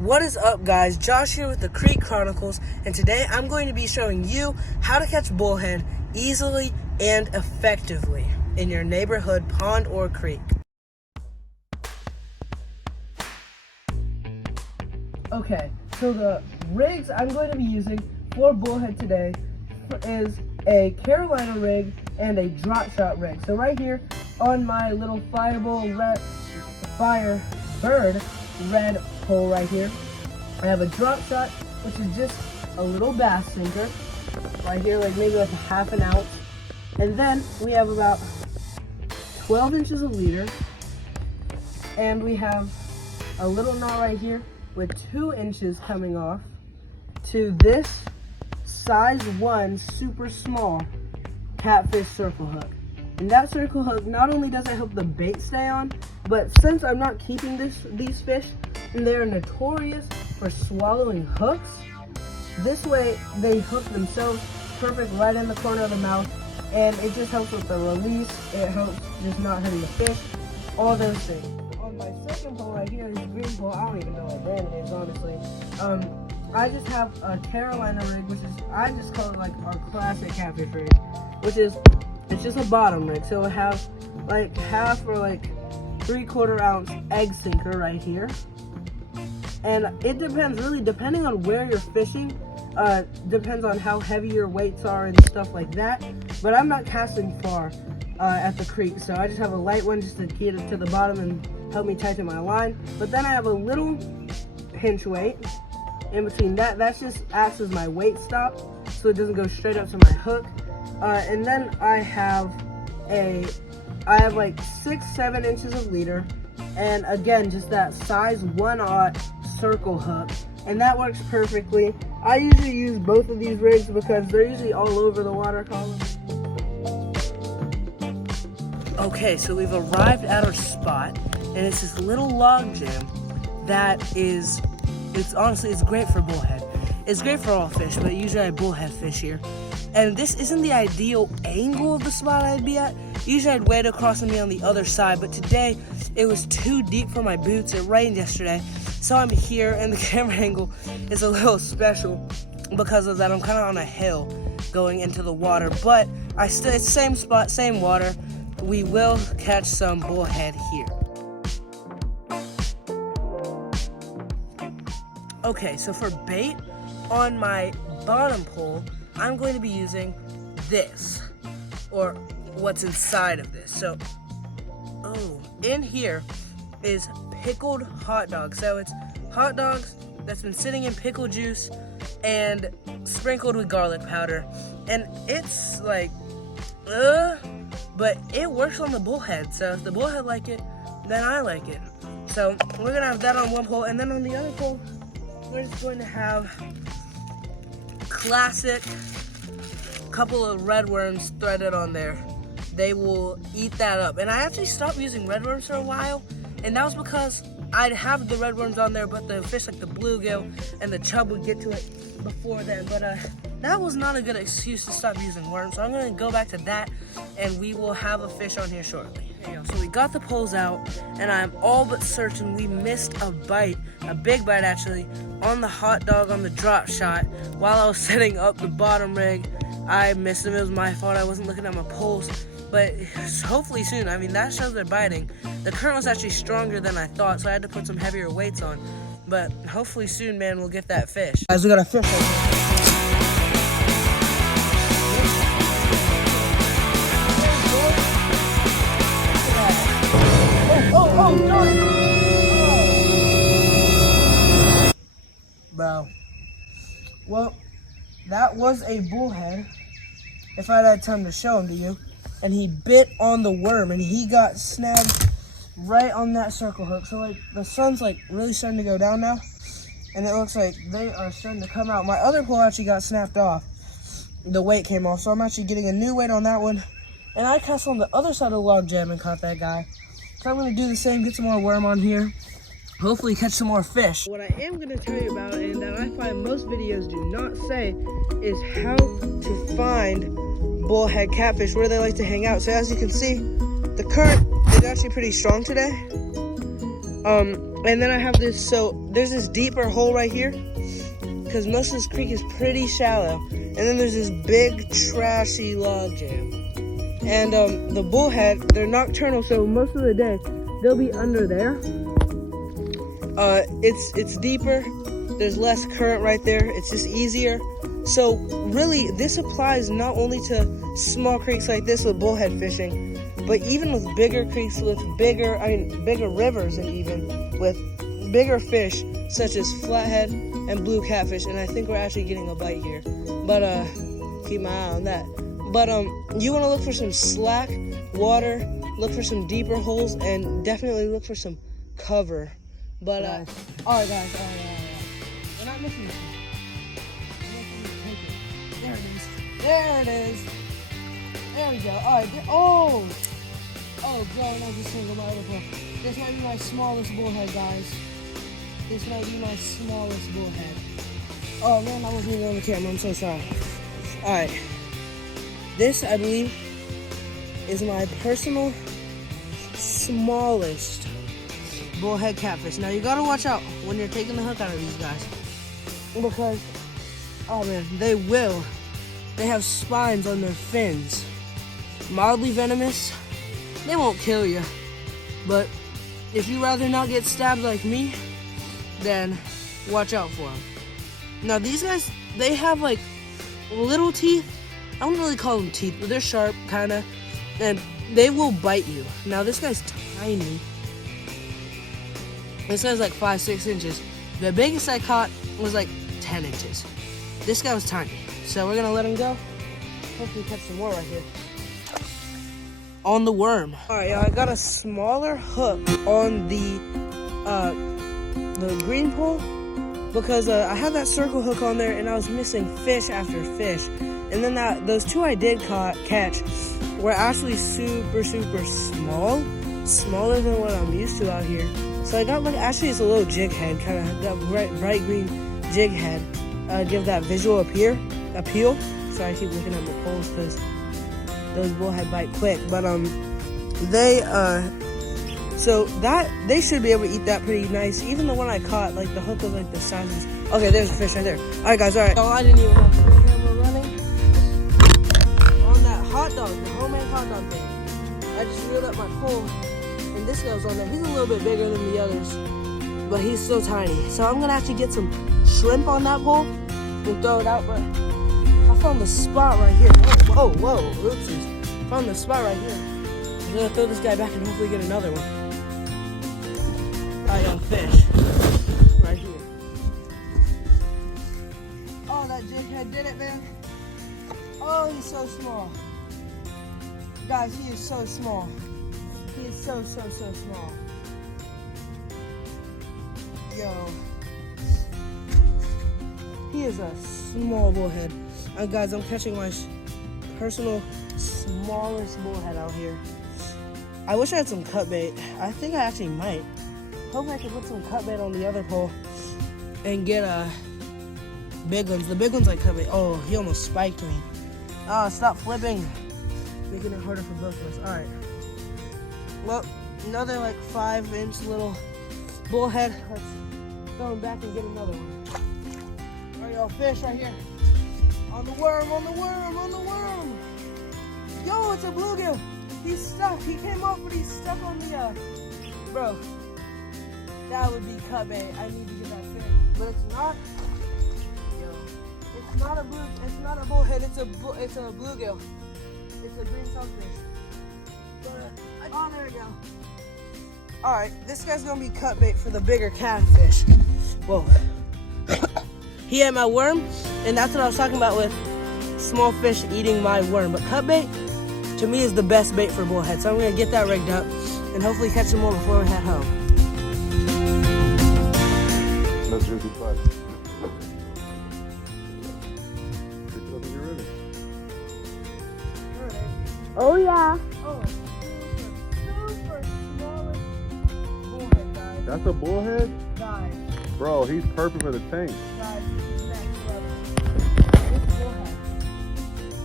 What is up, guys? Josh here with the Creek Chronicles, and today I'm going to be showing you how to catch bullhead easily and effectively in your neighborhood pond or creek. Okay, so the rigs I'm going to be using for bullhead today is a Carolina rig and a drop shot rig. So right here on my little Firebird red pole right here, I have a drop shot, which is just a little bass sinker right here, like maybe like a half an ounce. And then we have about 12 inches of leader, and we have a little knot right here with 2 inches coming off to this size 1 super small catfish circle hook. And that circle hook not only does it help the bait stay on, but since I'm not keeping these fish, and they're notorious for swallowing hooks, this way they hook themselves perfect right in the corner of the mouth, and it just helps with the release. It helps just not hurting the fish, all those things. On my second pole right here, this green pole, I don't even know what brand it is, honestly. I just have a Carolina rig, which is, I just call it like our classic catfish rig, which is, it's just a bottom rig. So it have like half or like 3/4 ounce egg sinker right here. And it depends, really, depending on where you're fishing, depends on how heavy your weights are and stuff like that. But I'm not casting far at the creek, so I just have a light one just to get it to the bottom and help me tighten my line. But then I have a little pinch weight in between that. That just acts as my weight stop, so it doesn't go straight up to my hook. And then I have like 6-7 inches of leader, and again, just that size 1/0 circle hook, and that works perfectly. I usually use both of these rigs because they're usually all over the water column. Okay, so we've arrived at our spot, and it's this little log jam that is, it's great for bullhead. It's great for all fish, but usually I bullhead fish here. And this isn't the ideal angle of the spot I'd be at. Usually I'd wade across and be on the other side, but today it was too deep for my boots. It rained yesterday, so I'm here, and the camera angle is a little special because of that. I'm kind of on a hill going into the water, but it's the same spot, same water. We will catch some bullhead here. Okay, so for bait on my bottom pole, I'm going to be using this, or what's inside of this. So, in here is pickled hot dogs. So it's hot dogs that's been sitting in pickle juice and sprinkled with garlic powder. And it's like, but it works on the bullhead. So if the bullhead like it, then I like it. So we're gonna have that on one pole, and then on the other pole, we're just going to have classic couple of red worms threaded on there. They will eat that up. And I actually stopped using red worms for a while, and that was because I'd have the red worms on there, but the fish like the bluegill and the chub would get to it before then. But that was not a good excuse to stop using worms, so I'm gonna go back to that, and we will have a fish on here shortly. So we got the poles out, and I'm all but certain we missed a bite, a big bite actually, on the hot dog on the drop shot while I was setting up the bottom rig. I missed them. It was my fault. I wasn't looking at my poles, but hopefully soon. I mean, that shows they're biting. The current was actually stronger than I thought, so I had to put some heavier weights on. But hopefully soon, man, we'll get that fish. Guys, we got a fish right here. Oh, darn. Bro. Well, that was a bullhead, if I had time to show him to you. And he bit on the worm, and he got snagged right on that circle hook. So like the sun's like really starting to go down now, and it looks like they are starting to come out. My other pole actually got snapped off. The weight came off, so I'm actually getting a new weight on that one. And I cast on the other side of the log jam and caught that guy. So I'm gonna do the same, get some more worm on here. Hopefully catch some more fish. What I am gonna tell you about, and that I find most videos do not say, is how to find bullhead catfish, where they like to hang out. So as you can see, the current is actually pretty strong today. And then I have this, so there's this deeper hole right here, because most of this creek is pretty shallow. And then there's this big, trashy log jam. And the bullhead, they're nocturnal, so most of the day, they'll be under there. It's deeper, there's less current right there, it's just easier. So really, this applies not only to small creeks like this with bullhead fishing, but even with bigger creeks with bigger rivers, and even with bigger fish such as flathead and blue catfish. And I think we're actually getting a bite here, but keep my eye on that. But you want to look for some slack water, look for some deeper holes, and definitely look for some cover. But all right, guys, we're not missing this one. There it is. There it is. There we go. All right. Oh, God, I just singled my other pole. This might be my smallest bullhead, guys. This might be my smallest bullhead. Oh, man, I wasn't even on the camera. I'm so sorry. All right. This, I believe, is my personal smallest bullhead catfish. Now, you got to watch out when you're taking the hook out of these guys. Because, oh, man, they have spines on their fins. Mildly venomous. They won't kill you, but if you rather not get stabbed like me, then watch out for them. Now these guys, they have like little teeth. I don't really call them teeth, but they're sharp, kind of, and they will bite you. Now this guy's tiny. This guy's like 5-6 inches. The biggest I caught was like 10 inches. This guy was tiny, so we're gonna let him go. Hopefully catch some more right here. On the worm. All right, I got a smaller hook on the green pole because I had that circle hook on there and I was missing fish after fish. And then those two I did catch were actually super small, smaller than what I'm used to out here. So I got actually it's a little jig head, kind of that bright green jig head. Give that visual appeal. Sorry, I keep looking at my poles because those bullhead bite quick, but they should be able to eat that pretty nice. Even the one I caught, like the hook was like the size of this. Okay, there's a fish right there. All right, guys. All right. Oh, I didn't even have the camera running on that hot dog, the homemade hot dog thing. I just reeled up my pole, and this goes on there. He's a little bit bigger than the others, but he's so tiny. So I'm gonna actually get some shrimp on that pole and throw it out, but I found the spot right here. Whoa, oopsies. Found the spot right here. I'm gonna throw this guy back and hopefully get another one. A young fish. Right here. Oh, that jig head did it, man. Oh, he's so small. Guys, he is so small. He is so small. Yo. He is a small bullhead. Guys, I'm catching my personal smallest bullhead out here. I wish I had some cut bait. I think I actually might. Hopefully I can put some cut bait on the other pole and get big ones. The big ones like cut bait. Oh, he almost spiked me. Stop flipping. Making it harder for both of us. All right. Well, another like 5-inch little bullhead. Let's throw him back and get another one. All right, y'all, fish right here. On the worm. Yo, it's a bluegill. He's stuck. He came off, but he's stuck on the, bro. That would be cut bait. I need to get that fish. But it's not. Yo, it's not a bullhead. It's a bluegill. It's a green sunfish. Oh, there we go. All right, this guy's gonna be cut bait for the bigger catfish. Whoa. He ate my worm, and that's what I was talking about with small fish eating my worm. But cut bait, to me, is the best bait for bullhead. So I'm gonna get that rigged up and hopefully catch some more before we head home. That's really fun. Pick it up when you're ready. Oh yeah. Oh, super smallest bullhead, guys. That's a bullhead? Guys, Bro, he's perfect for the tank. guys, this is next level. This bullhead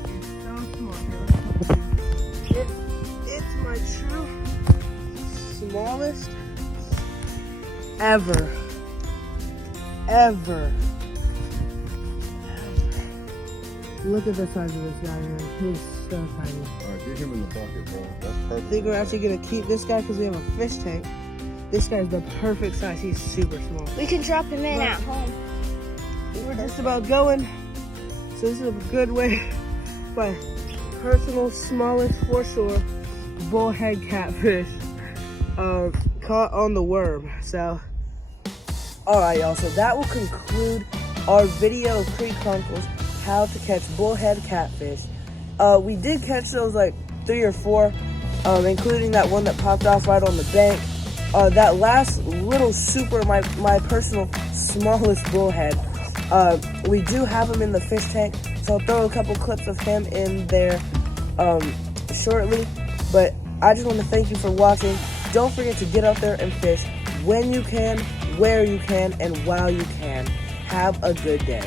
is so small. Here, it's my true smallest ever. Ever. Look at the size of this guy, man. He's so tiny. Alright, get him in the bucket, bro. That's I perfect. think we're actually gonna keep this guy because we have a fish tank. This guy's the perfect size. He's super small. We can drop him in at home. We're just about going. So this is a good way. My personal smallest for sure bullhead catfish caught on the worm. So, all right, y'all. So that will conclude our video of Creek Chronicles, how to catch bullhead catfish. We did catch those like 3 or 4, including that one that popped off right on the bank. That last little super, my personal smallest bullhead. We do have him in the fish tank, so I'll throw a couple clips of him in there shortly. But I just want to thank you for watching. Don't forget to get out there and fish when you can, where you can, and while you can. Have a good day.